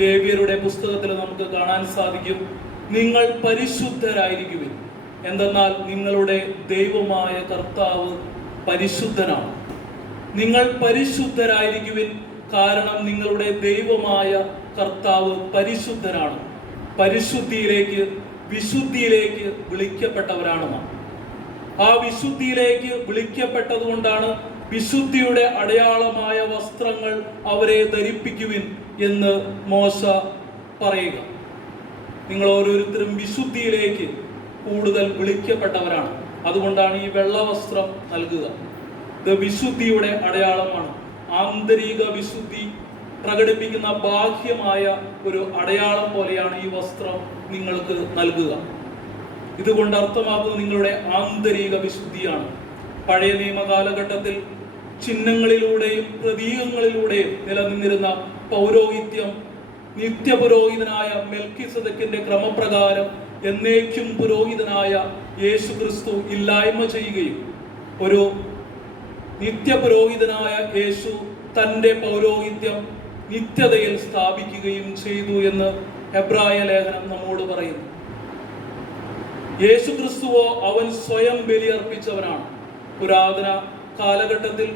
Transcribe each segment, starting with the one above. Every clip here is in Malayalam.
ലേവ്യരുടെ പുസ്തകത്തിൽ നമുക്ക് കാണാൻ സാധിക്കും, നിങ്ങൾ പരിശുദ്ധരായിരിക്കുവിൻ, എന്തെന്നാൽ നിങ്ങളുടെ ദൈവമായ കർത്താവ് പരിശുദ്ധനാണ്. നിങ്ങൾ പരിശുദ്ധരായിരിക്കുവിൻ, കാരണം നിങ്ങളുടെ ദൈവമായ കർത്താവ് പരിശുദ്ധനാണ്. പരിശുദ്ധിയിലേക്ക്, വിശുദ്ധിയിലേക്ക് വിളിക്കപ്പെട്ടവരാണ് നാം. ആ വിശുദ്ധിയിലേക്ക് വിളിക്കപ്പെട്ടത് കൊണ്ടാണ് വിശുദ്ധിയുടെ അടയാളമായ വസ്ത്രങ്ങൾ അവരെ ധരിപ്പിക്കുവിൻ എന്ന് മോശ പറയുക. നിങ്ങൾ ഓരോരുത്തരും വിശുദ്ധിയിലേക്ക് കൂടുതൽ വിളിക്കപ്പെട്ടവരാണ്. അതുകൊണ്ടാണ് ഈ വെള്ള വസ്ത്രം നൽകുക. ഇത് വിശുദ്ധിയുടെ അടയാളമാണ്. ആന്തരിക വിശുദ്ധി പ്രകടിപ്പിക്കുന്ന ബാഹ്യമായ ഒരു അടയാളം പോലെയാണ് ഈ വസ്ത്രം നിങ്ങൾക്ക് നൽകുക. ഇതുകൊണ്ട് അർത്ഥമാക്കുന്നത് നിങ്ങളുടെ ആന്തരിക വിശുദ്ധിയാണ്. പഴയ നിയമ കാലഘട്ടത്തിൽ ചിഹ്നങ്ങളിലൂടെയും പ്രതീകങ്ങളിലൂടെയും നിലനിന്നിരുന്ന പൗരോഹിത്യം നിത്യപുരോഹിതനായ മെൽക്കിസെദെക്കിന്റെ ക്രമപ്രകാരം എന്നേക്കും പുരോഹിതനായ യേശു ക്രിസ്തു ഇല്ലായ്മ ചെയ്യുകയും ഒരു നിത്യപുരോഹിതനായ യേശു തൻ്റെ പൗരോഹിത്യം നിത്യതയിൽ സ്ഥാപിക്കുകയും ചെയ്തു എന്ന് എബ്രായ ലേഖനം നമ്മോട് പറയുന്നു. യേശു ക്രിസ്തുവോ അവൻ സ്വയം ബലിയർപ്പിച്ചവനാണ്. പുരാതന കാലഘട്ടത്തിൽ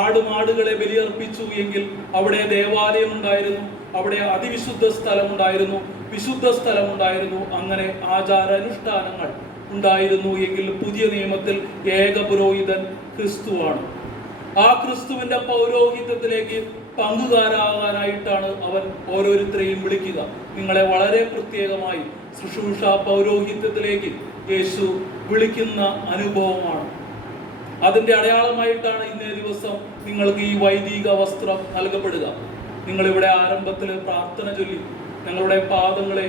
ആടുമാടുകളെ ബലിയർപ്പിച്ചു എങ്കിൽ അവിടെ ദേവാലയം ഉണ്ടായിരുന്നു, അവിടെ അതിവിശുദ്ധ സ്ഥലമുണ്ടായിരുന്നു, വിശുദ്ധ സ്ഥലമുണ്ടായിരുന്നു. അങ്ങനെ ആചാരാനുഷ്ഠാനങ്ങൾ ഉണ്ടായിരുന്നു എങ്കിൽ പുതിയ നിയമത്തിൽ ഏക പുരോഹിതൻ ക്രിസ്തുവാണ്. ആ ക്രിസ്തുവിന്റെ പൗരോഹിത്യത്തിലേക്ക് പങ്കുകാരാകാനായിട്ടാണ് അവൻ ഓരോരുത്തരെയും വിളിക്കുക. നിങ്ങളെ വളരെ പ്രത്യേകമായി ശുശ്രൂഷ പൗരോഹിത്യത്തിലേക്ക് യേശു വിളിക്കുന്ന അനുഭവമാണ്. അതിന്റെ അടയാളമായിട്ടാണ് ഇന്നേ ദിവസം നിങ്ങൾക്ക് ഈ വൈദിക വസ്ത്രം നൽകപ്പെടുക. നിങ്ങളിവിടെ ആരംഭത്തിൽ പ്രാർത്ഥന ചൊല്ലി ഞങ്ങളുടെ പാദങ്ങളെ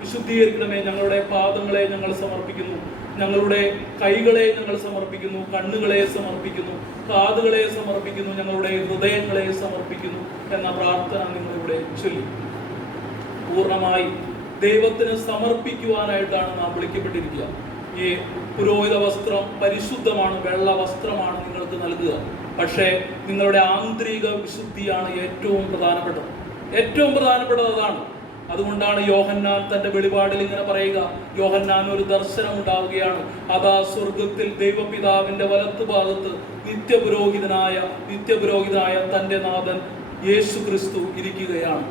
വിശുദ്ധീകരിക്കണമേ, ഞങ്ങളുടെ പാദങ്ങളെ ഞങ്ങൾ സമർപ്പിക്കുന്നു, ഞങ്ങളുടെ കൈകളെ ഞങ്ങൾ സമർപ്പിക്കുന്നു, കണ്ണുകളെ സമർപ്പിക്കുന്നു, കാതുകളെ സമർപ്പിക്കുന്നു, ഞങ്ങളുടെ ഹൃദയങ്ങളെ സമർപ്പിക്കുന്നു എന്ന പ്രാർത്ഥന നിങ്ങളിവിടെ ചൊല്ലി. പൂർണ്ണമായി ദൈവത്തിന് സമർപ്പിക്കുവാനായിട്ടാണ് നാം വിളിക്കപ്പെട്ടിരിക്കുക. ഈ പുരോഹിത വസ്ത്രം പരിശുദ്ധമാണ്, വെള്ള വസ്ത്രമാണ് നിങ്ങൾക്ക് നൽകുക. പക്ഷേ നിങ്ങളുടെ ആന്തരിക വിശുദ്ധിയാണ് ഏറ്റവും പ്രധാനപ്പെട്ടത്. ഏറ്റവും പ്രധാനപ്പെട്ടത് അതാണ്. അതുകൊണ്ടാണ് യോഹന്നാൻ തന്റെ വെളിപാടിൽ ഇങ്ങനെ പറയുക. യോഹന്നാൻ ഒരു ദർശനം ഉണ്ടാവുകയാണ്. അതാ സ്വർഗത്തിൽ ദൈവപിതാവിന്റെ വലത്തുഭാഗത്ത് നിത്യപുരോഹിതനായ തന്റെ നാഥൻ യേശു ക്രിസ്തു ഇരിക്കുകയാണ്.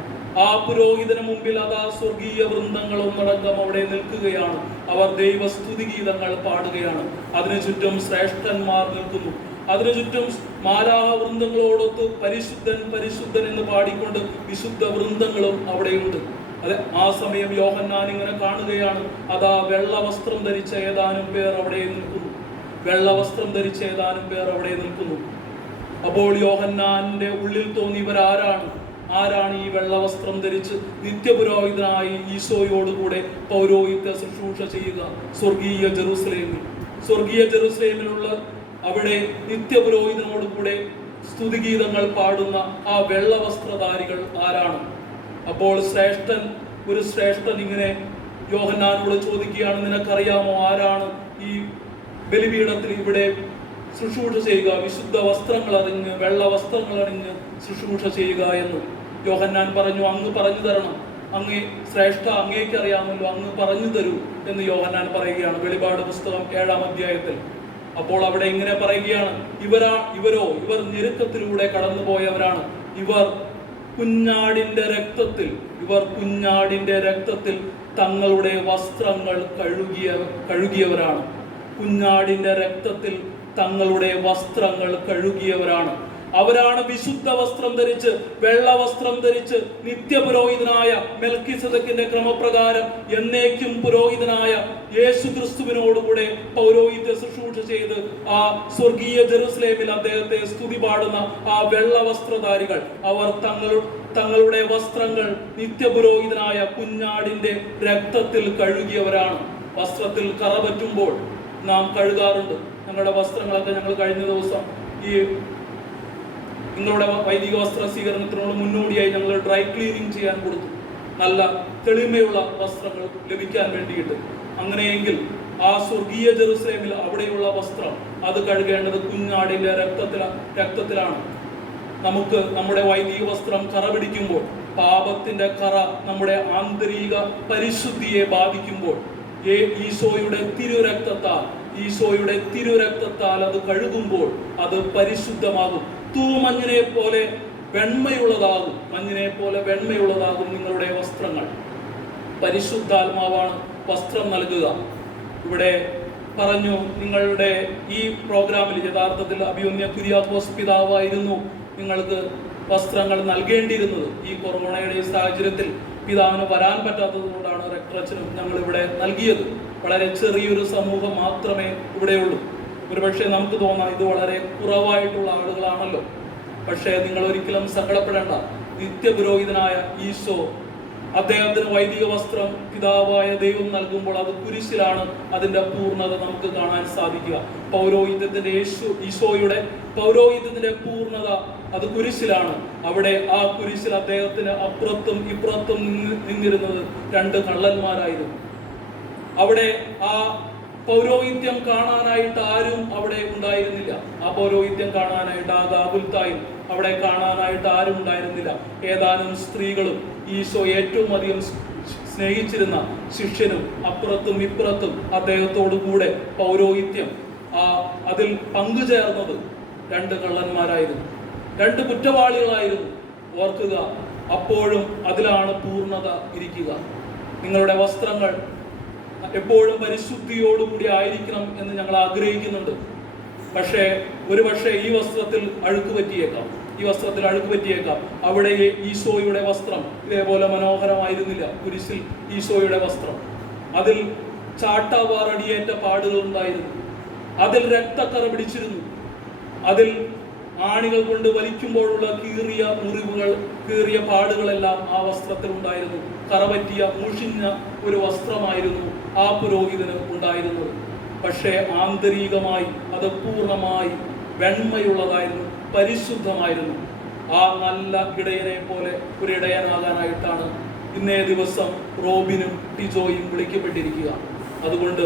ആ പുരോഹിതന് മുമ്പിൽ അതാ സ്വർഗീയ വൃന്ദങ്ങൾ ഒന്നടങ്കം അവിടെ നിൽക്കുകയാണ്. അവർ ദൈവസ്തുതി ഗീതങ്ങൾ പാടുകയാണ്. അതിനു ചുറ്റും ശ്രേഷ്ഠന്മാർ നിൽക്കുന്നു. അതിനു ചുറ്റും മാലാഹ വൃന്ദങ്ങളോടൊത്ത് പരിശുദ്ധൻ പരിശുദ്ധൻ എന്ന് പാടിക്കൊണ്ട് വിശുദ്ധ വൃന്ദങ്ങളും അവിടെയുണ്ട്. അതെ, ആ സമയം യോഹന്നാൻ ഇങ്ങനെ കാണുകയാണ്. അതാ വെള്ള വസ്ത്രം ധരിച്ച ഏതാനും പേർ അവിടെ നിൽക്കുന്നു. വെള്ള വസ്ത്രം ധരിച്ച ഏതാനും പേർ അവിടെ നിൽക്കുന്നു. അപ്പോൾ യോഹന്നാന്റെ ഉള്ളിൽ തോന്നി, ആരാണ് ഈ വെള്ള വസ്ത്രം ധരിച്ച് നിത്യപുരോഹിതനായി ഈശോയോടുകൂടെ പൗരോഹിത്യ ശുശ്രൂഷ ചെയ്യുക? സ്വർഗീയ ജെറുസലേമിലുള്ള അവിടെ നിത്യപുരോഹിതനോടുകൂടെ സ്തുതിഗീതങ്ങൾ പാടുന്ന ആ വെള്ള വസ്ത്രധാരികൾ ആരാണ്? അപ്പോൾ ഒരു ശ്രേഷ്ഠൻ ഇങ്ങനെ യോഹന്നാനോട് ചോദിക്കുകയാണ്, നിനക്കറിയാമോ ആരാണ് ഈ ബലിപീഠത്തിൽ ഇവിടെ ശുശ്രൂഷ ചെയ്യുക, വിശുദ്ധ വസ്ത്രങ്ങൾ അണിഞ്ഞ് വെള്ള വസ്ത്രങ്ങൾ അണിഞ്ഞ് ശുശ്രൂഷ ചെയ്യുക എന്ന്? യോഹന്നാൻ പറഞ്ഞു, അങ്ങ് പറഞ്ഞു തരണം, അങ്ങേക്ക് അറിയാമല്ലോ, അങ്ങ് പറഞ്ഞു തരൂ എന്ന് യോഹന്നാൻ പറയുകയാണ് വെളിപാട് പുസ്തകം 7-ാം അധ്യായത്തിൽ. അപ്പോൾ അവിടെ ഇങ്ങനെ പറയുകയാണ്, ഇവർ ഞെരുക്കത്തിലൂടെ കടന്നുപോയവരാണ്. ഇവർ കുഞ്ഞാടിന്റെ രക്തത്തിൽ തങ്ങളുടെ വസ്ത്രങ്ങൾ കഴുകിയവരാണ്. കുഞ്ഞാടിന്റെ രക്തത്തിൽ തങ്ങളുടെ വസ്ത്രങ്ങൾ കഴുകിയവരാണ്. അവരാണ് വിശുദ്ധ വസ്ത്രം ധരിച്ച് വെള്ള വസ്ത്രം ധരിച്ച് നിത്യപുരോഹിതനായ മെൽക്കിസെദെക്കിന്റെ ക്രമപ്രകാരം എന്നേക്കും പുരോഹിതനായ യേശു ക്രിസ്തുവിനോടുകൂടെ പൗരോഹിത്യ ശുശ്രൂഷ ചെയ്ത് ആ സ്വർഗീയ ജെറുസലേമിൽ അദ്ദേഹത്തെ സ്തുതി പാടുന്ന ആ വെള്ള വസ്ത്രധാരികൾ. അവർ തങ്ങളുടെ വസ്ത്രങ്ങൾ നിത്യപുരോഹിതനായ കുഞ്ഞാടിന്റെ രക്തത്തിൽ കഴുകിയവരാണ്. വസ്ത്രത്തിൽ കറ പറ്റുമ്പോൾ നാം കഴുകാറുണ്ട്. ഞങ്ങളുടെ വസ്ത്രങ്ങളൊക്കെ ഞങ്ങൾ കഴിഞ്ഞ ദിവസം ഈ നിങ്ങളുടെ വൈദിക വസ്ത്ര സ്വീകരണത്തിനോട് മുന്നോടിയായി ഞങ്ങൾ ഡ്രൈ ക്ലീനിങ് ചെയ്യാൻ കൊടുത്തു, നല്ല തെളിമയുള്ള വസ്ത്രങ്ങൾ ലഭിക്കാൻ വേണ്ടിയിട്ട്. അങ്ങനെയെങ്കിൽ ആ സ്വർഗീയ ജെറുസലേമിൽ അവിടെയുള്ള വസ്ത്രം അത് കഴുകേണ്ടത് കുഞ്ഞാടിന്റെ രക്തത്തിലാണ്. നമുക്ക് നമ്മുടെ വൈദിക വസ്ത്രം കറ പിടിക്കുമ്പോൾ പാപത്തിന്റെ കറ നമ്മുടെ ആന്തരിക പരിശുദ്ധിയെ ബാധിക്കുമ്പോൾ ഈശോയുടെ തിരുരക്തത്താൽ അത് കഴുകുമ്പോൾ അത് പരിശുദ്ധമാകും. തൂമഞ്ഞിനെ പോലെ വെണ്മയുള്ളതാകും നിങ്ങളുടെ വസ്ത്രങ്ങൾ. പരിശുദ്ധാത്മാവാണ് വസ്ത്രം നൽകുക. ഇവിടെ പറഞ്ഞു, നിങ്ങളുടെ ഈ പ്രോഗ്രാമിൽ യഥാർത്ഥത്തിൽ അഭിമന്യ കുര്യാക്കോസ് പിതാവായിരുന്നു നിങ്ങൾക്ക് വസ്ത്രങ്ങൾ നൽകേണ്ടിയിരുന്നത്. ഈ കൊറോണയുടെ സാഹചര്യത്തിൽ പിതാവിന് വരാൻ പറ്റാത്തത് കൊണ്ടാണ് റെക്ടറച്ചനും ഞങ്ങൾ ഇവിടെ നൽകിയത്. വളരെ ചെറിയൊരു സമൂഹം മാത്രമേ ഇവിടെയുള്ളൂ. ഒരുപക്ഷെ നമുക്ക് തോന്നാം ഇത് വളരെ കുറവായിട്ടുള്ള ആളുകളാണല്ലോ. പക്ഷേ നിങ്ങൾ ഒരിക്കലും സങ്കടപ്പെടേണ്ട. നിത്യപുരോഹിതനായ ഈശോ അദ്ദേഹത്തിന് വൈദിക വസ്ത്രം പിതാവായ ദൈവം നൽകുമ്പോൾ അത് കുരിശിലാണ് അതിൻ്റെ പൂർണ്ണത നമുക്ക് കാണാൻ സാധിക്കുക. ഈശോയുടെ പൗരോഹിത്യത്തിന്റെ പൂർണ്ണത അത് കുരിശിലാണ്. അവിടെ ആ കുരിശിൽ അദ്ദേഹത്തിന് അപ്പുറത്തും ഇപ്പുറത്തും നിന്നിരുന്നത് 2 കള്ളന്മാരായിരുന്നു. അവിടെ ആ പൗരോഹിത്യം കാണാനായിട്ട് ആരും അവിടെ ഉണ്ടായിരുന്നില്ല. ആ പൗരോഹിത്യം കാണാനായിട്ട് ആ ഗാഗുൽത്തായിൽ അവിടെ കാണാനായിട്ട് ആരും ഉണ്ടായിരുന്നില്ല. ഏതാനും സ്ത്രീകളും ഈശോ ഏറ്റവും അധികം സ്നേഹിച്ചിരുന്ന ശിഷ്യനും അപ്പുറത്തും ഇപ്പുറത്തും അദ്ദേഹത്തോടു കൂടെ പൗരോഹിത്യം അതിൽ പങ്കുചേർന്നത് 2 കള്ളന്മാരായിരുന്നു, 2 കുറ്റവാളികളായിരുന്നു. ഓർക്കുക, അപ്പോഴും അതിലാണ് പൂർണ്ണത ഇരിക്കുക. നിങ്ങളുടെ വസ്ത്രങ്ങൾ എപ്പോഴും പരിശുദ്ധിയോടുകൂടി ആയിരിക്കണം എന്ന് ഞങ്ങൾ ആഗ്രഹിക്കുന്നുണ്ട്. ഒരുപക്ഷെ ഈ വസ്ത്രത്തിൽ അഴുക്ക് പറ്റിയേക്കാം. അവിടെ ഈശോയുടെ വസ്ത്രം ഇതേപോലെ മനോഹരമായിരുന്നില്ല. കുരിശിൽ ഈശോയുടെ വസ്ത്രം, അതിൽ ചാട്ടവാറടിയേറ്റ പാടുകൾ ഉണ്ടായിരുന്നു, അതിൽ രക്തക്കറ പിടിച്ചിരുന്നു, അതിൽ ആണികൾ കൊണ്ട് വലിക്കുമ്പോഴുള്ള കീറിയ പാടുകളെല്ലാം ആ വസ്ത്രത്തിൽ ഉണ്ടായിരുന്നു. കറപറ്റിയ മുഷിഞ്ഞ ഒരു വസ്ത്രമായിരുന്നു ആ പുരോഹിതന് ഉണ്ടായിരുന്നത്. പക്ഷേ ആന്തരികമായി അത് പൂർണ്ണമായി വെണ്മയുള്ളതായിരുന്നു, പരിശുദ്ധമായിരുന്നു. ആ നല്ല ഇടയനെ പോലെ ഒരു ഇടയനാകാനായിട്ടാണ് ഇന്നേ ദിവസം റോബിനും ടിജോയും വിളിക്കപ്പെട്ടിരിക്കുക. അതുകൊണ്ട്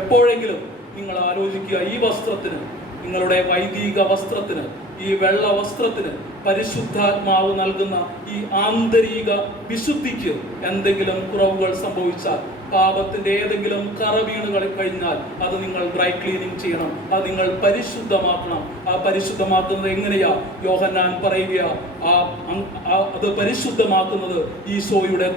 എപ്പോഴെങ്കിലും നിങ്ങൾ ആലോചിക്കുക, ഈ വസ്ത്രത്തിന്, നിങ്ങളുടെ വൈദിക വസ്ത്രത്തിന്, ഈ വെള്ള വസ്ത്രത്തിന് പരിശുദ്ധാത്മാവ് നൽകുന്ന ഈ ആന്തരിക വിശുദ്ധിക്ക് എന്തെങ്കിലും കുറവുകൾ സംഭവിച്ചാൽ, പാപത്തിന്റെ ഏതെങ്കിലും കറ വീണ് കഴിഞ്ഞാൽ അത് നിങ്ങൾ ഡ്രൈ ക്ലീനിങ് ചെയ്യണം, അത് നിങ്ങൾ പരിശുദ്ധമാക്കണം. ആ പരിശുദ്ധമാക്കുന്നത് എങ്ങനെയാ? യോഹന്നാൻ പറയുക, അത് പരിശുദ്ധമാക്കുന്നത് ഈശോയുടെ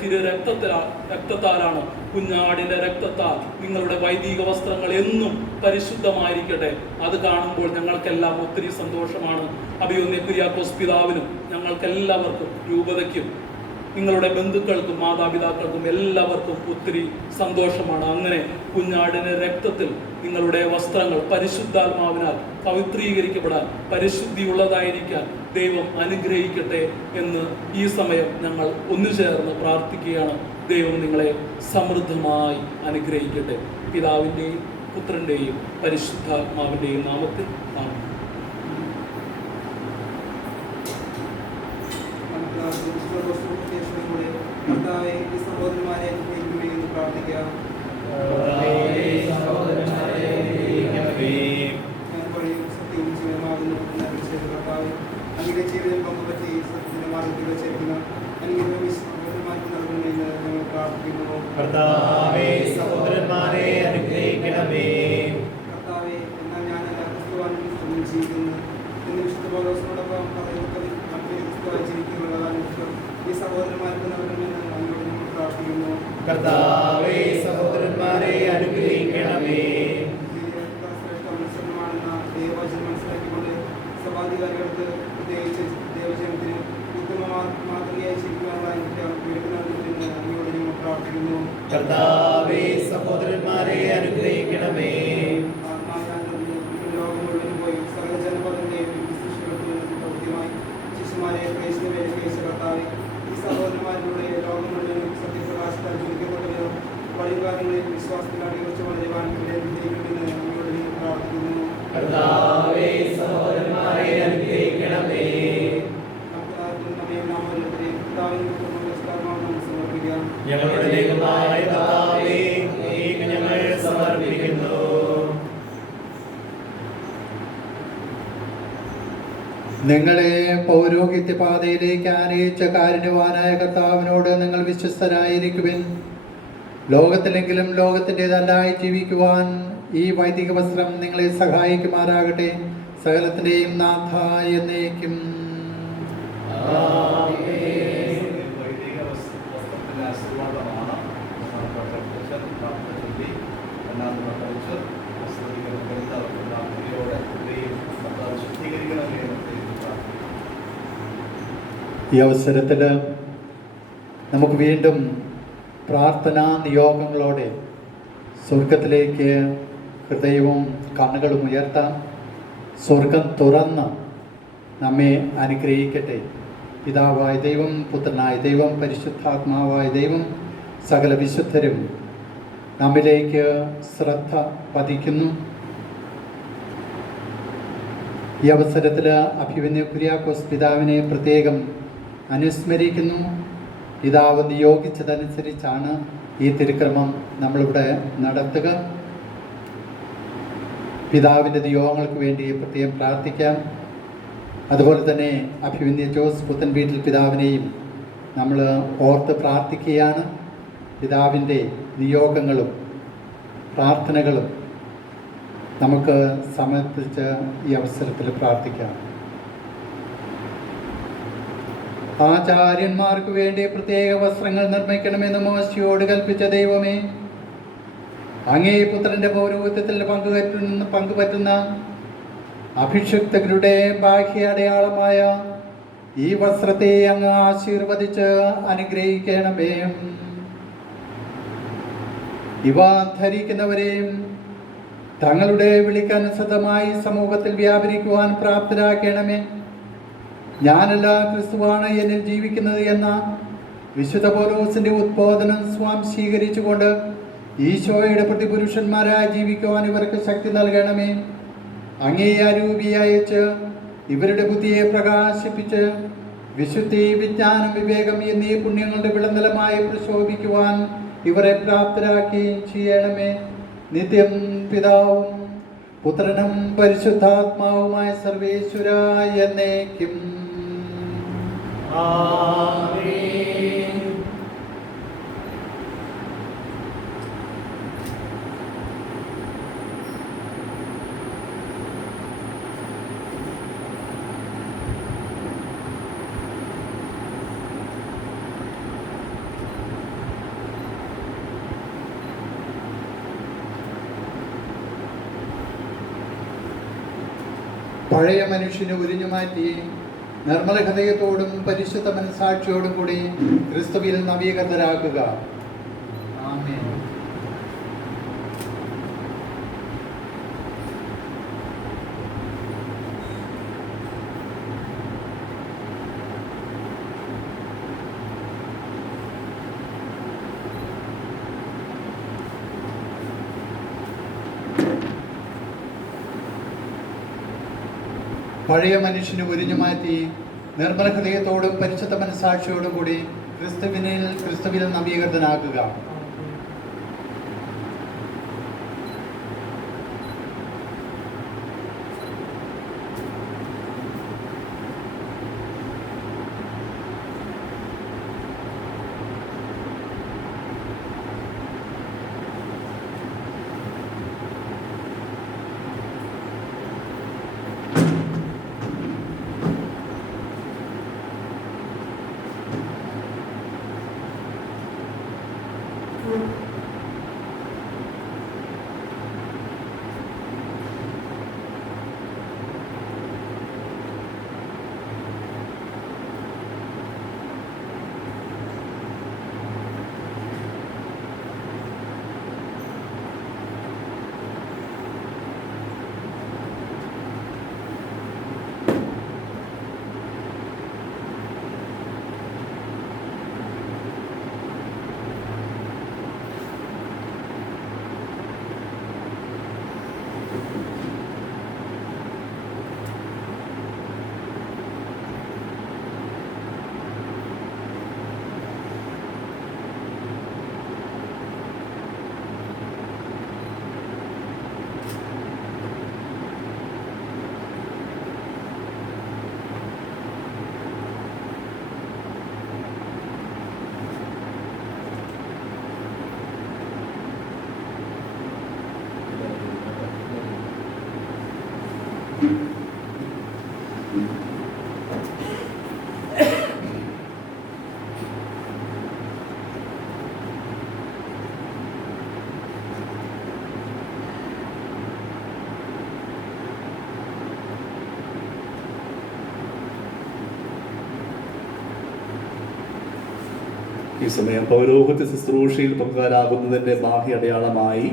രക്തത്താലാണ്, കുഞ്ഞാടിന്റെ രക്തത്താൽ. നിങ്ങളുടെ വൈദിക വസ്ത്രങ്ങൾ എന്നും പരിശുദ്ധമായിരിക്കട്ടെ. അത് കാണുമ്പോൾ ഞങ്ങൾക്കെല്ലാം ഒത്തിരി സന്തോഷമാണ്. അഭിമന്യ കുര്യാക്കോസ് പിതാവിനും ഞങ്ങൾക്കെല്ലാവർക്കും, രൂപതയ്ക്കും, നിങ്ങളുടെ ബന്ധുക്കൾക്കും മാതാപിതാക്കൾക്കും എല്ലാവർക്കും ഒത്തിരി സന്തോഷമാണ്. അങ്ങനെ കുഞ്ഞാടിന്റെ രക്തത്തിൽ നിങ്ങളുടെ വസ്ത്രങ്ങൾ പരിശുദ്ധാത്മാവിനാൽ പവിത്രീകരിക്കപ്പെടാൻ, പരിശുദ്ധിയുള്ളതായിരിക്കാൻ ദൈവം അനുഗ്രഹിക്കട്ടെ എന്ന് ഈ സമയം ഞങ്ങൾ ഒന്നുചേർന്ന് പ്രാർത്ഥിക്കുകയാണ്. ദൈവം നിങ്ങളെ സമൃദ്ധമായി അനുഗ്രഹിക്കട്ടെ. പിതാവിൻ്റെയും പുത്രൻ്റെയും പരിശുദ്ധാത്മാവിൻ്റെയും നാമത്തിൽ ആമേൻ. സഹോദരന്മാരെ പ്രാർത്ഥിക്കാം. ഞാൻ പറയും സത്യവും ജീവനമാകുന്നു കർത്താവ്. അങ്ങയുടെ ജീവിതം പങ്കുപറ്റി സത്യത്തിന്റെ മാർഗത്തിൽ വെച്ചിരിക്കുന്ന അനുഗ്രഹം സഹോദരന്മാർക്ക് നൽകണമെന്ന് ഞങ്ങൾ പ്രാർത്ഥിക്കുന്നു. സഹോദരന്മാരെ അനുഗ്രഹിക്കണമേ. കർത്താവെ, എന്നാൽ ഞാനല്ല ക്രിസ്തുവാനിൽ ജീവിക്കുന്നു എന്ന് വിശുദ്ധ പൗലോസിനോടൊപ്പം ക്രിസ്തുവായി ജീവിക്കുന്നുള്ളതാണ് ഈ സഹോദരന്മാർക്ക് നൽകണമെന്ന് അങ്ങോട്ട് ഞങ്ങൾ പ്രാർത്ഥിക്കുന്നു. കർത്താവേ, സഹോദരന്മാരെ അനുഗ്രഹിക്കണമേ. ശ്രേഷ്ഠമാണെന്ന ദൈവവചനം മനസ്സിലാക്കിക്കൊണ്ട് സഭാധികാരികൾക്ക് പ്രത്യേകിച്ച് ദൈവജനത്തിന് ഉത്തമ മാതൃകയായി ജീവിക്കാനുള്ള നൽകുന്നതിന് അങ്ങോട്ട് ഞങ്ങൾ പ്രാർത്ഥിക്കുന്നു. കർത്താവേ, സഹോദരന്മാരെ അനുഗ്രഹിക്കണമേ. ലോകം മുഴുവൻ പോയി സകല ജനപദങ്ങളുടെയും പ്രവൃത്തിയുമായി ശിശുമാരെ കർത്താവെ, ഈ സഹോദരന്മാരിലൂടെ ലോകം മുഴുവൻ സത്യപ്രകാശത്താൽ ചുരുക്കപ്പെട്ടവരും വഴികാര്യങ്ങളിൽ വിശ്വാസത്തിൽ അടിയുറച്ച് വളരുവാൻ വിജയിക്കണമെന്ന് അങ്ങോട്ട് ഞങ്ങൾ പ്രാർത്ഥിക്കുന്നു. കർത്താവേ, സഹോദരന്മാരെ അനുഗ്രഹിക്കണമേ. സമർപ്പിക്കാം. ഞങ്ങളുടെ ദൈവമായ കർത്താവേ, അങ്ങേക്ക് ഞങ്ങൾ സമർപ്പിക്കുന്നു. നിങ്ങളെ പൗരോഹിത്യ പാതയിലേക്ക് ആനയിച്ച കാരുണ്യവാനായ കർത്താവിനോട് നിങ്ങൾ വിശ്വസ്തരായിരിക്കുവിൻ. ലോകത്തിലെങ്കിലും ലോകത്തിൻ്റെതല്ലായി ജീവിക്കുവാൻ ഈ വൈദിക വസ്ത്രം നിങ്ങളെ സഹായിക്കുമാറാകട്ടെ. സകലത്തിൻ്റെയും നാഥ എന്നേക്കും. ഈ അവസരത്തിൽ നമുക്ക് വീണ്ടും പ്രാർത്ഥനാ നിയോഗങ്ങളോടെ സ്വർഗത്തിലേക്ക് ഹൃദയവും കണ്ണുകളും ഉയർത്താം. സ്വർഗം തുറന്ന് നമ്മെ അനുഗ്രഹിക്കട്ടെ. പിതാവായ ദൈവം, പുത്രനായ ദൈവം, പരിശുദ്ധാത്മാവായ ദൈവം, സകല വിശുദ്ധരും നമ്മിലേക്ക് ശ്രദ്ധ പതിക്കുന്നു. ഈ അവസരത്തിൽ അഭിമന്യ കുര്യാക്കോസ് പിതാവിനെ പ്രത്യേകം അനുസ്മരിക്കുന്നു. പിതാവ് നിയോഗിച്ചതനുസരിച്ചാണ് ഈ തിരുക്രമം നമ്മളിവിടെ നടത്തുക. പിതാവിൻ്റെ നിയോഗങ്ങൾക്ക് വേണ്ടി പ്രത്യേകം പ്രാർത്ഥിക്കാം. അതുപോലെ തന്നെ അഭിമന്യ ജോസ് പുത്തൻ വീട്ടിൽ പിതാവിനെയും നമ്മൾ ഓർത്ത് പ്രാർത്ഥിക്കുകയാണ്. പിതാവിൻ്റെ നിയോഗങ്ങളും പ്രാർത്ഥനകളും നമുക്ക് സമർപ്പിച്ച് ഈ അവസരത്തിൽ പ്രാർത്ഥിക്കാം. ആചാര്യന്മാർക്ക് വേണ്ടി പ്രത്യേക വസ്ത്രങ്ങൾ നിർമ്മിക്കണമെന്ന് മോശയോട് കൽപ്പിച്ച ദൈവമേ, അങ്ങേ പുത്രന്റെ പൗരോഹിത്യത്തിൽ പങ്കുപറ്റുന്ന അഭിഷിക്തരുടെ ബാഹ്യ അടയാളമായ ഈ വസ്ത്രത്തെ അങ്ങ് ആശീർവദിച്ച് അനുഗ്രഹിക്കണമേ. ഇവ ധരിക്കുന്നവരെയും തങ്ങളുടെ വിളിക്കനുസൃതമായി സമൂഹത്തിൽ വ്യാപരിക്കുവാൻ പ്രാപ്തരാക്കണമേ. ഞാനല്ല, ക്രിസ്തുവാണ് എന്നിൽ ജീവിക്കുന്നത് എന്ന വിശുദ്ധ പൗലോസിന്റെ ഉദ്ബോധനം സ്വാംശീകരിച്ചുകൊണ്ട് ഈശോയുടെ പ്രതിപുരുഷന്മാരായി ജീവിക്കുവാൻ ഇവർക്ക് ശക്തി നൽകണമേ. അങ്ങേ അരൂപി അയച്ച് ഇവരുടെ ബുദ്ധിയെ പ്രകാശിപ്പിച്ച് വിശുദ്ധി, വിജ്ഞാനം, വിവേകം എന്നീ പുണ്യങ്ങളുടെ വിളനിലമായി പ്രശോഭിക്കുവാൻ ഇവരെ പ്രാപ്തരാക്കി ചെയ്യണമേ. നിത്യം പിതാവും പുത്രനും പരിശുദ്ധാത്മാവുമായ സർവേശ്വര എന്നേക്കും. ആമേൻ. പഴയ മനുഷ്യനെ ഉരിഞ്ഞുമാറ്റി നിർമ്മല ഹൃദയത്തോടും പരിശുദ്ധ മനസാക്ഷിയോടും കൂടി ക്രിസ്തുവിൽ നവീകൃതരാക്കുക. ആമേൻ. പഴയ മനുഷ്യനെ ഉരിഞ്ഞുമാറ്റി നിർമ്മല ഹൃദയത്തോടും പരിശുദ്ധ മനസാക്ഷിയോടും കൂടി ക്രിസ്തുവിൽ നവീകൃതനാക്കുക. ഈ സമയം പൗരോഹിത്യ ശുശ്രൂഷയിൽ പങ്കാരാകുന്നതിൻ്റെ ബാഹ്യ അടയാളമായി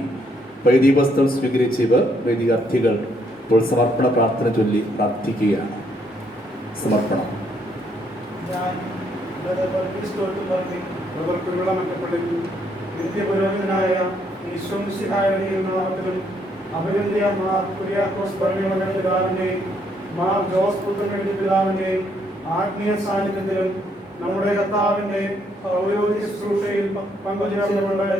വൈദികവസ്ത്രം സ്വീകരിച്ച ഇവർ വൈദികാർത്ഥികൾ ഇപ്പോൾ സമർപ്പണ പ്രാർത്ഥന ചൊല്ലി പ്രാർത്ഥിക്കുകയാണ്. സമർപ്പണം. നിത്യപുരോഹിതനായ ഈശോ മിശിഹായുടെ നാമത്തിലും അഭിനന്ദിയ മാർ കുര്യാക്കോസ് ഭരണീയകാരന്റെ മാർ ജോസ് പുത്രന്റെ പിതാവിന്റെ ആത്മീയ സാന്നിധ്യത്തിലും നമ്മുടെ കർത്താവിന്റെ പൗരോഹിത്യ ശുശ്രൂഷയിൽ പങ്കുചേർന്നുകൊണ്ട്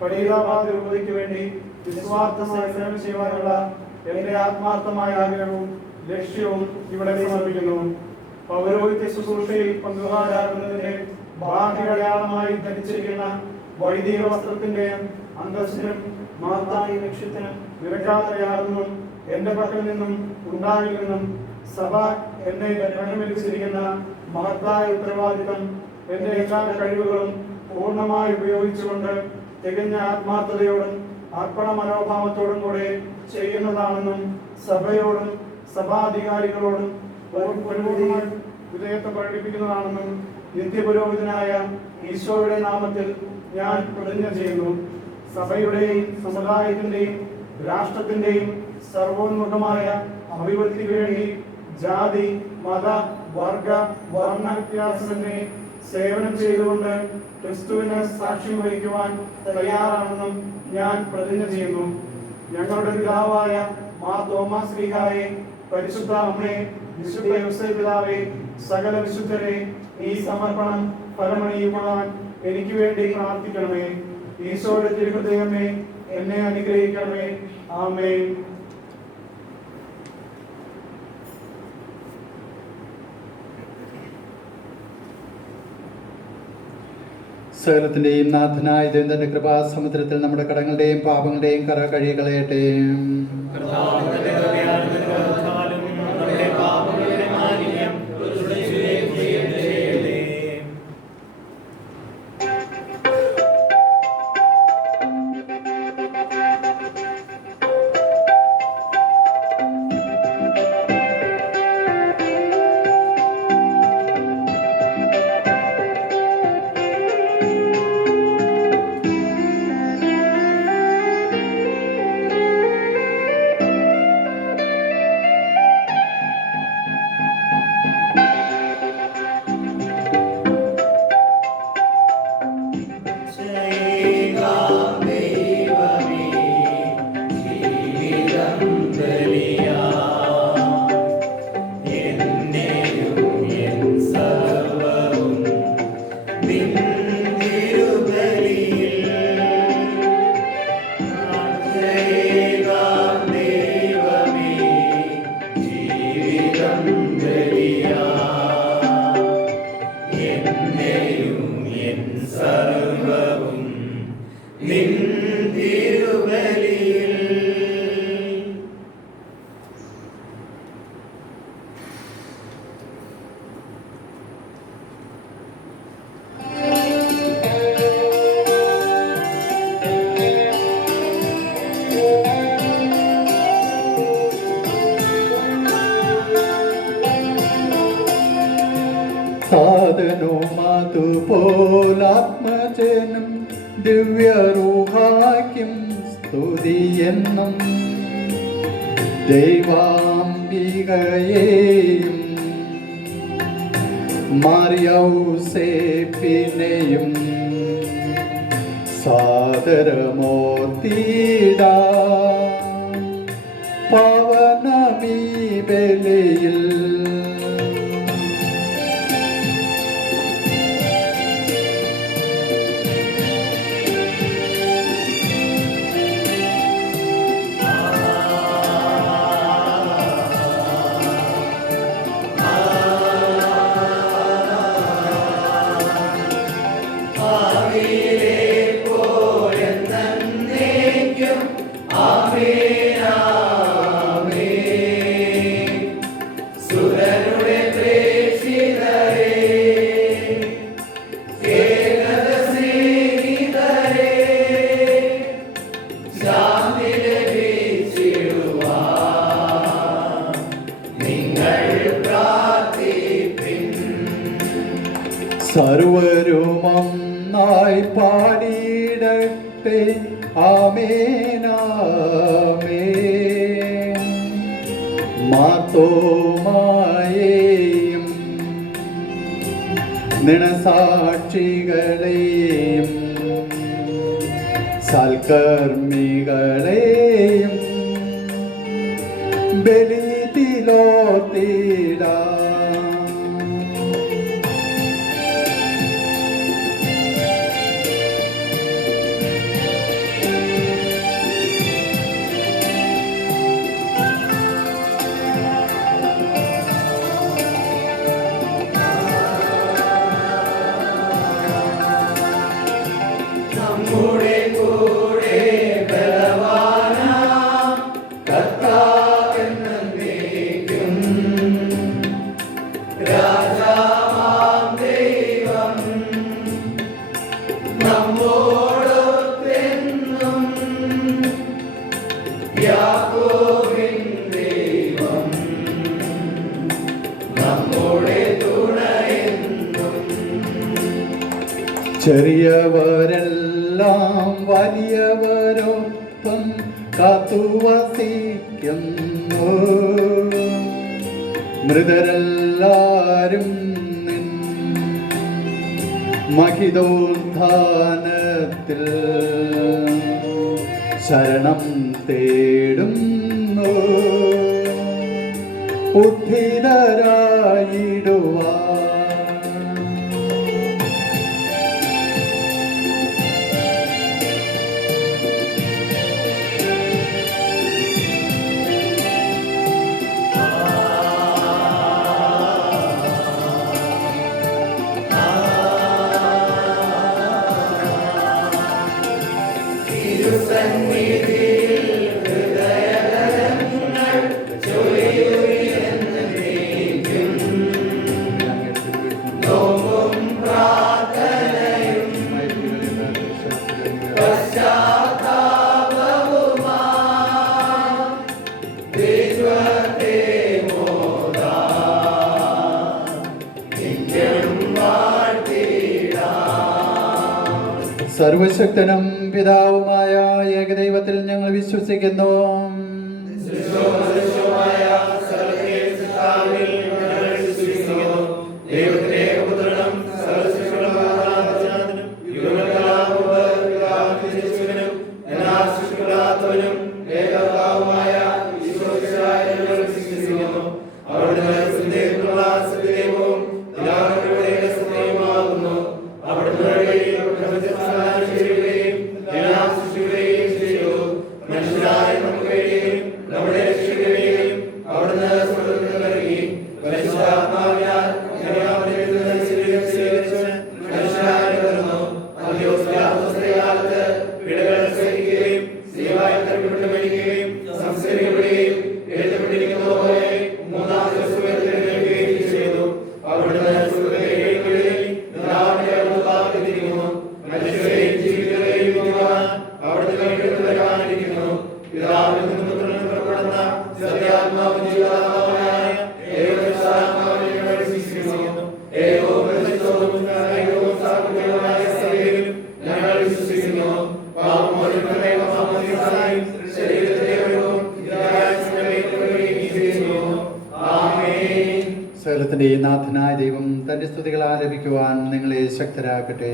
പരീതാവാദ രൂപതയ്ക്ക് വേണ്ടി നിസ്വാർത്ഥമായ സേവനം ചെയ്യുവാനുള്ള എന്റെ ആത്മാർത്ഥമായ ആഗ്രഹവും ലക്ഷ്യവും ഇവിടെ സമർപ്പിക്കുന്നു. പൗരോഹിത്യ ശുശ്രൂഷയിൽ പങ്കുകാരാകുന്നതിന്റെ ബാഹ്യടയാളമായി ധരിച്ചിരിക്കുന്ന വൈദിക വസ്ത്രത്തിന്റെ അന്തസ്സിനും മഹത്തായ ലക്ഷ്യത്തിനും നിരക്കാതെയാകുന്നു എന്റെ പക്കൽ നിന്നും ഉണ്ടാകില്ലെന്നും സഭ എന്നെ പരിഗണിച്ചിരിക്കുന്ന മഹത്തായ ഉത്തരവാദിത്തം എന്റെ എല്ലാ കഴിവുകളും പൂർണ്ണമായി ഉപയോഗിച്ചുകൊണ്ട് തികഞ്ഞ ആത്മാർത്ഥതയോടും അർപ്പണ മനോഭാവത്തോടും കൂടെ ചെയ്യുന്നതാണെന്നും സഭയോടും സഭാധികാരികളോടും പരിപൂർണമായി വിധേയത്വം പ്രകടിപ്പിക്കുന്നതാണെന്നും നിത്യപുരോഹിതനായ ഈശോയുടെ നാമത്തിൽ ഞാൻ പ്രതിജ്ഞ ചെയ്യുന്നു. സഭയുടെയും സമുദായത്തിന്റെയും രാഷ്ട്രത്തിന്റെയും സർവോന്മുഖമായ അഭിവൃദ്ധിക്ക് വേണ്ടി ജാതി, മത, വർഗ, വർണ്ണ വ്യത്യാസമന്യേ സേവനം ചെയ്തുകൊണ്ട് ക്രിസ്തുവിന് സാക്ഷ്യം വഹിക്കുവാൻ തയ്യാറാണെന്നും ഞാൻ പ്രതിജ്ഞ ചെയ്യുന്നു. ഞങ്ങളുടെ പിതാവായ മാർ തോമസ് ശ്ലീഹായെ, പരിശുദ്ധ അമ്മയെ, വിശുദ്ധ യോസേപ്പ് പിതാവേ, സകല വിശുദ്ധരെ ഈ സമർപ്പണം ഫലമണിയുവാൻ എനിക്ക് വേണ്ടി പ്രാർത്ഥിക്കണമേ. ഈശോയുടെ തിരുഹൃദയമേ, എന്നെ അനുഗ്രഹിക്കണമേ. ആമേൻ. സകലത്തിന്റെയും നാഥനായ ദൈവത്തിന്റെ കൃപാസമുദ്രത്തിൽ നമ്മുടെ കടങ്ങളുടെയും പാപങ്ങളുടെയും കറ കഴുകി കളയട്ടെ. സാധനവുമതുപോലാത്മജനം ദിവ്യരൂഹായ്ക്കും സ്തുതിയെന്നും ദൈവാംബികയെയും മറിയൗസേപ്പിനെയും സാദരമോർത്തിടാ പാവനമീ ബലിയിൽ. ആമേൻ ആമേൻ. സർവരും ഒന്നായി പാടിയിടട്ടെ ആമേനാമേൻ. മാർത്തോമായെയും നിണസാക്ഷികളെയും സൽക്കർമ്മികളെയും ബലിതിലോർത്തിടാം. നമ്മുടെ കൂടെ ബലവാനാം കർത്താവെന്നേക്കും രാജാവാം ദൈവം നമ്മോടൊത്തെന്നും യാക്കോബിൻ ദൈവം നമ്മുടെ തുണയെന്നും. ചെറിയവരെല്ലാം വലിയവരൊപ്പം കാത്തുവസിക്കുന്നു. മൃതരെല്ലാരും നിൻ മഹിതോത്ഥാനത്തിൽ ശരണം തേടുന്നു. ഉദ്ധിതരായിടുവാൻ സർവശക്തനും പിതാവുമായ ഏകദൈവത്തിൽ ഞങ്ങൾ വിശ്വസിക്കുന്നു. സകലത്തിന്റെ നാഥനായ ദൈവം തന്റെ സ്തുതികൾ ആലപിക്കുവാൻ നിങ്ങളെ ശക്തരാക്കട്ടെ.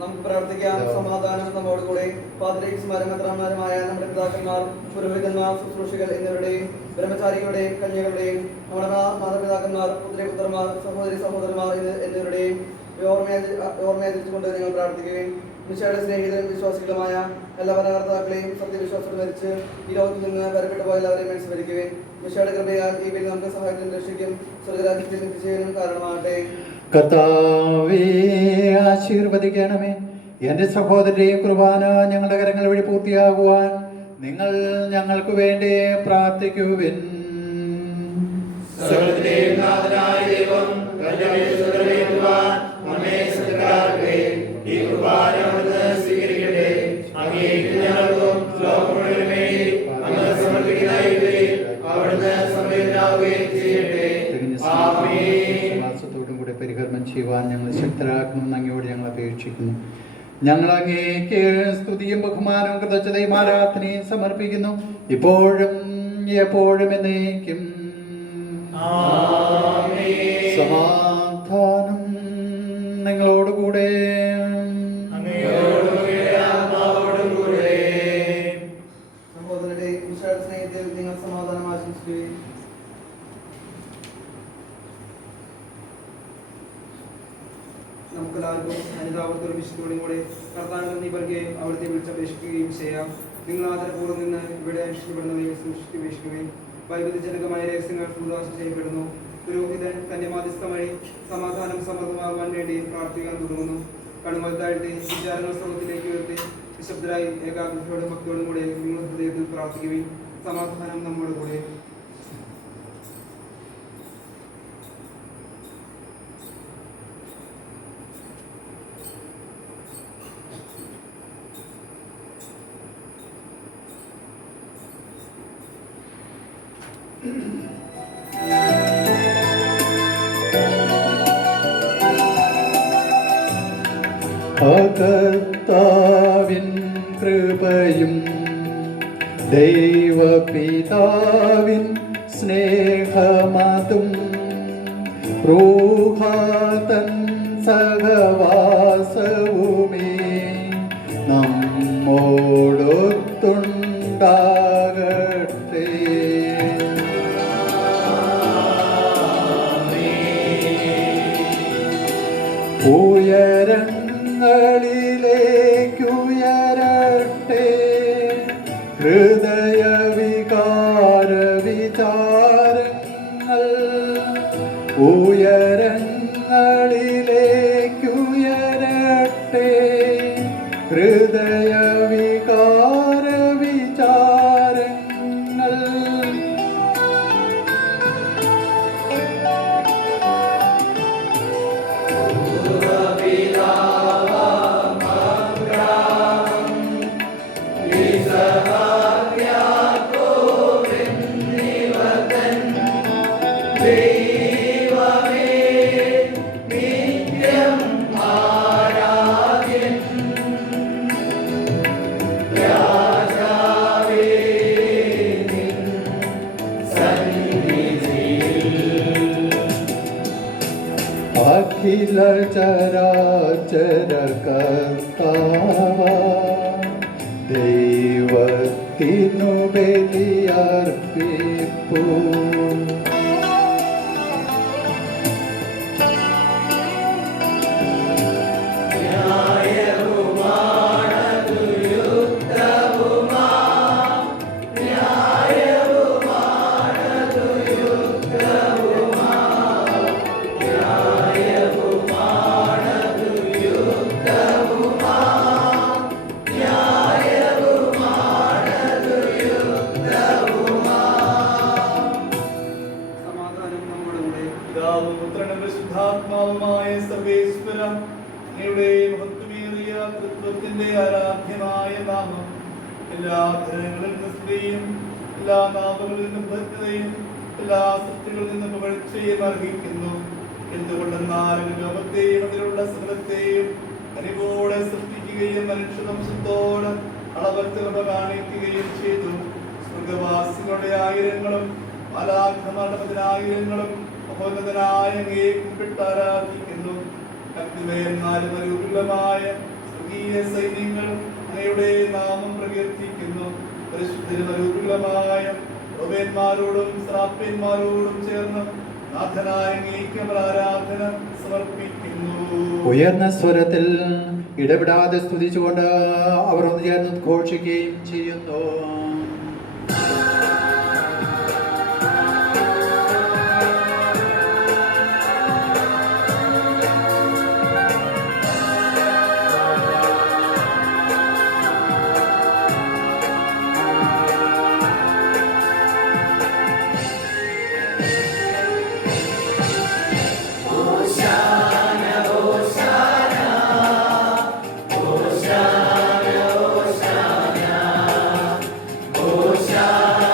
നമുക്ക് പ്രാർത്ഥിക്കാം. സമാധാനം നമ്മോട് കൂടെ. പാത്രീസ്മാരും മെത്രാന്മാരുമായ നമ്മുടെ പിതാക്കന്മാർ, പുരോഹിതന്മാർ, ശുശ്രൂഷികൾ എന്നിവരുടെയും ബ്രഹ്മചാരികളുടെയും കന്യകളുടെയും നമ്മുടെ മാതാപിതാക്കന്മാർ, പുത്രപുത്രന്മാർ, സഹോദരി സഹോദരന്മാർ എന്നിവരുടെയും ഓർമ്മയാചരിച്ചുകൊണ്ട് നിങ്ങൾ പ്രാർത്ഥിക്കുകയും മിശയുടെ സ്നേഹിതരും വിശ്വാസികളുമായ എല്ലാ ഭരണകർത്താക്കളെയും സത്യവിശ്വാസത്തിൽ മരിച്ച് ഈ ലോകത്തിൽ നിന്ന് വരപ്പെട്ടു പോയ എല്ലാവരെയും അനുസ്മരിക്കുകയും മിശയുടെ കൃപയാൽ ഈ പേരിൽ നമുക്ക് സഹായത്തിനും രക്ഷിക്കും സ്വർഗരാജ്യത്തിൽ എത്തിച്ചേരാനും കാരണമാകട്ടെ. കർത്താവേ, ആശീർവദിക്കണമേ. എന്റെ സഹോദരന്റെ കുർബാന ഞങ്ങളുടെ കരങ്ങൾ വഴി പൂർത്തിയാകുവാൻ നിങ്ങൾ ഞങ്ങൾക്ക് വേണ്ടി പ്രാർത്ഥിക്കുവിൻ. വിശ്വാസത്തോടും കൂടെ പരികർമ്മം ചെയ്യുവാൻ ഞങ്ങൾ ശക്തരാക്കണമെന്ന് അങ്ങയോട് ഞങ്ങൾ അപേക്ഷിക്കുന്നു. ഞങ്ങൾ അങ്ങേക്ക് സ്തുതിയും ബഹുമാനവും കൃതജ്ഞതയും ആരാധനയും സമർപ്പിക്കുന്നു, ഇപ്പോഴും എപ്പോഴും എന്നേക്കും. സമാധാനം നിങ്ങളോടുകൂടെ. സഹോദരരെ, വിശാല സ്നേഹത്തിൽ നിങ്ങൾ സമാധാനം ആശംസിക്കുകയും നമുക്കെല്ലാവർക്കും അനുതാപത്തോടും വിശുദ്ധോടും കൂടെ കർത്താവിനെ നിവർക്കുകയും അവിടുത്തെ വിളിച്ചപേക്ഷിക്കുകയും ചെയ്യാം. നിങ്ങൾ ആദരപൂർവ്വം നിന്ന് ഇവിടെ അനുഷ്ഠിക്കപ്പെടുന്നവയെ സൂക്ഷിക്കുകയും വൈവിധ്യജനകമായ രഹസ്യങ്ങൾ ഉദാശ ചെയ്യപ്പെടുന്നു. പുരോഹിതൻ തന്റെ മാധ്യസ്ഥം വഴി സമാധാനം സമൃദ്ധമാകുവാൻ വേണ്ടി പ്രാർത്ഥിക്കാൻ തുടങ്ങുന്നു. കണ്ണുകൾ താഴ്ത്തി വിചാരങ്ങൾ സമൂഹത്തിലേക്ക് ഉയർത്തി നിശബ്ദരായി ഏകാഗ്രതയോടും ഭക്തിയോടും കൂടെ നിങ്ങൾ ഹൃദയത്തിൽ പ്രാർത്ഥിക്കുകയും സമാധാനം നമ്മോട് കൂടെ. കർത്താവിൻ കൃപയും ദൈവപിതാവിൻ സ്നേഹമതും റൂഹാതൻ സഹവാസവുമേ നമ്മോടൊത്തുണ്ടാകട്ടെ. ഉയരങ്ങളിലേക്കുയരട്ടെ ഹൃദയവികാര വിചാരങ്ങൾ, ഉയരങ്ങളിലേക്കുയരട്ടെ ഹൃദയവികാര വിചാരങ്ങൾ. അഖില ചരാചര കർത്താവ ദൈവത്തിനു ബലിയർപ്പിപ്പൂ. പരിശുദ്ധാത്മാവുമായ സർവേശ്വര, അങ്ങയുടെ മഹത്വമേറിയ തൃത്വത്തിന്റെ ആരാധ്യമായ നാമം എല്ലാ ധനങ്ങളിൽ നിന്ന് സ്ത്രീയും എല്ലാ നാമങ്ങളിൽ നിന്നും ഭക്തതയും എല്ലാ സൃഷ്ടികളിൽ നിന്നും പുകഴ്ചയും അർഹിക്കുന്നു. എന്തുകൊണ്ടെന്നാൽ ലോകത്തെയും അതിലുള്ള സകലത്തെയും കനിവോടെ സൃഷ്ടിക്കുകയും മനുഷ്യവംശത്തോട് അളവറ്റ കൃപ കാണിക്കുകയും ചെയ്തു. സ്വർഗവാസികളുടെ ആയിരങ്ങളും മാലാഖമാരുടെ പതിനായിരങ്ങളും മഹോന്നതനായ അങ്ങയെ കുമ്പിട്ട് ആരാധിക്കുന്നു. ശക്തിമയന്മാരും അനുകൂലമായ സ്വർഗീയ സൈന്യങ്ങൾ അങ്ങയുടെ നാമം പ്രകീർത്തിക്കുന്നു. പരിശുദ്ധരും അനുകൂലമായ പ്രഭേന്മാരോടും ശ്രാപ്യന്മാരോടും ചേർന്ന് നാഥനായ അങ്ങേക്ക് അവർ ആരാധന സമർപ്പിക്കുന്നു. ഉയർന്ന സ്വരത്തിൽ ഇടപെടാതെ സ്തുതിച്ചുകൊണ്ട് അവർ ഒന്ന് ചേർന്ന് ഘോഷിക്കുകയും ചെയ്യുന്നു. Hosanna,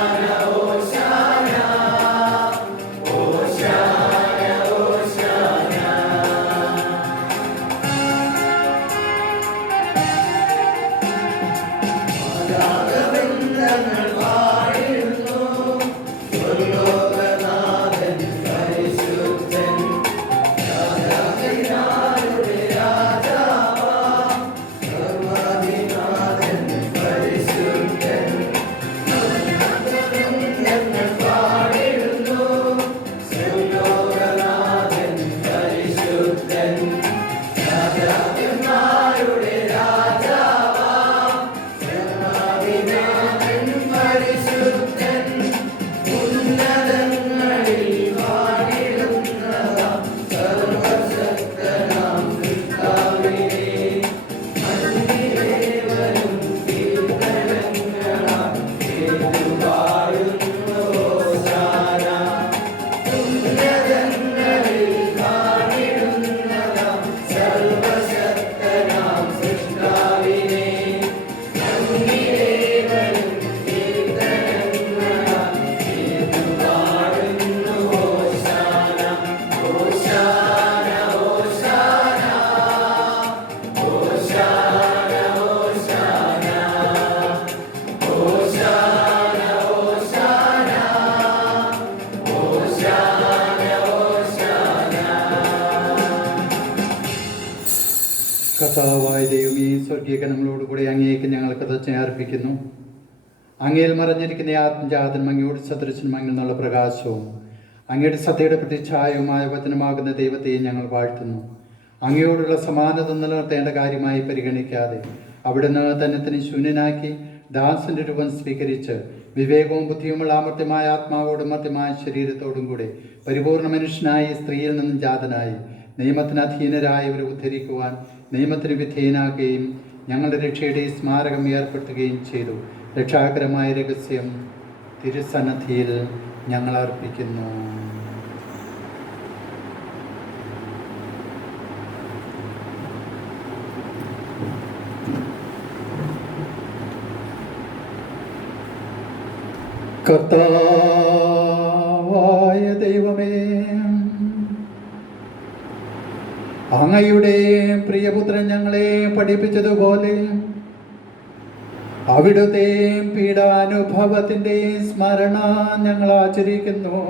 കർത്താവായ ദൈവമേ, സ്വർഗീയ ഗണങ്ങളോടുകൂടി അങ്ങേക്ക് ഞങ്ങൾ കൃതജ്ഞത അർപ്പിക്കുന്നു. അങ്ങയിൽ മറഞ്ഞിരിക്കുന്ന ആത്മജാതനും അങ്ങയോട് സദൃശനും അങ്ങിൽ നിന്നുള്ള പ്രകാശവും അങ്ങയുടെ സത്യയുടെ പ്രതിച്ഛായവുമായ വചനമാകുന്ന ദൈവത്തെ ഞങ്ങൾ വാഴ്ത്തുന്നു. അങ്ങയോടുള്ള സമാനത നിലനിർത്തേണ്ട കാര്യമായി പരിഗണിക്കാതെ അവിടുന്ന് തന്നെ ശൂന്യനാക്കി ദാസന്റെ രൂപം സ്വീകരിച്ച് വിവേകവും ബുദ്ധിയുമുള്ള അമർത്യമായ ആത്മാവോടും മർത്യമായ ശരീരത്തോടും കൂടെ പരിപൂർണ മനുഷ്യനായി സ്ത്രീയിൽ നിന്നും ജാതനായി നിയമത്തിന് അധീനരായവരെ ഉദ്ധരിക്കുവാൻ നിയമത്തിന് വിധേയനാകുകയും ഞങ്ങളുടെ രക്ഷയുടെ സ്മാരകം ഏർപ്പെടുത്തുകയും ചെയ്തു. രക്ഷാകരമായ രഹസ്യം തിരുസന്നിധിയിൽ ഞങ്ങൾ അർപ്പിക്കുന്നു. കർത്താവായ ദൈവമേ, അങ്ങയുടെ പ്രിയപുത്രൻ ഞങ്ങളെ പഠിപ്പിച്ചതുപോലെ അവിടുത്തെ പീഡാനുഭവത്തിൻ്റെ സ്മരണ ഞങ്ങൾ ആചരിക്കുന്നു.